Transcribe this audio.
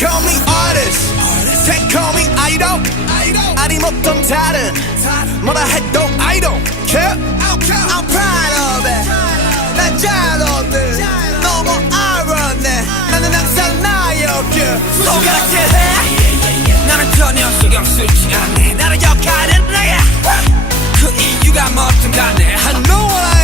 call me artist, can't call me idol. 아님 어떤 다른 뭐라 해도 I don't care. I'm proud of it. 난 잘없네. 너무 알았네. 나는 항상 나였게. 손가락질 해. 나는 전혀 신경 쓰지 않네. 나는 역할은 나야. 그 이유가 뭐든 간에 I know what I